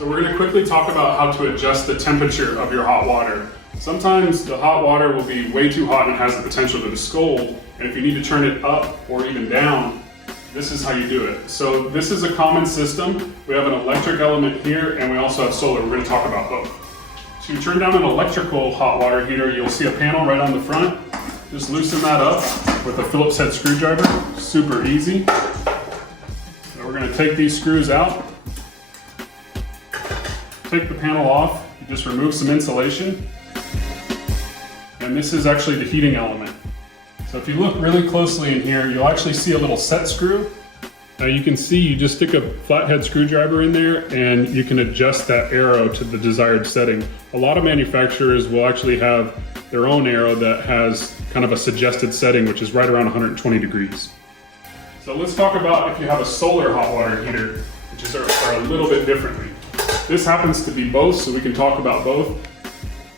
So we're going to quickly talk about how to adjust the temperature of your hot water. Sometimes the hot water will be way too hot and has the potential to scald, and if you need to turn it up or even down, this is how you do it. So this is a common system. We have an electric element here and we also have solar. We're going to talk about both. To turn down an electrical hot water heater, you'll see a panel right on the front. Just loosen that up with a Phillips head screwdriver. Super easy. So we're going to take these screws out. Take the panel off, you just remove some insulation. And this is actually the heating element. So if you look really closely in here, you'll actually see a little set screw. Now you can see you just stick a flathead screwdriver in there and you can adjust that arrow to the desired setting. A lot of manufacturers will actually have their own arrow that has kind of a suggested setting, which is right around 120 degrees. So let's talk about if you have a solar hot water heater, which are a little bit differently. This happens to be both, so we can talk about both.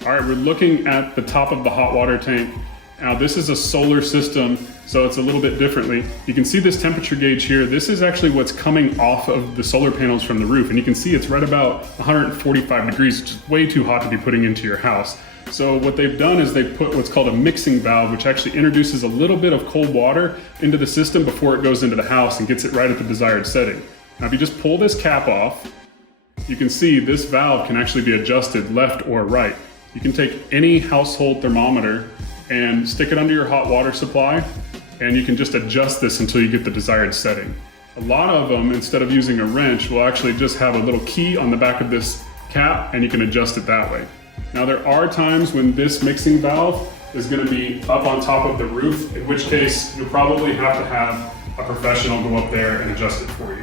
All right, we're looking at the top of the hot water tank. Now this is a solar system, so it's a little bit differently. You can see this temperature gauge here. This is actually what's coming off of the solar panels from the roof, and you can see it's right about 145 degrees, which is way too hot to be putting into your house. So what they've done is they've put what's called a mixing valve, which actually introduces a little bit of cold water into the system before it goes into the house and gets it right at the desired setting. Now if you just pull this cap off, you can see this valve can actually be adjusted left or right. You can take any household thermometer and stick it under your hot water supply, and you can just adjust this until you get the desired setting. A lot of them, instead of using a wrench, will actually just have a little key on the back of this cap, and you can adjust it that way. Now there are times when this mixing valve is going to be up on top of the roof, in which case you'll probably have to have a professional go up there and adjust it for you.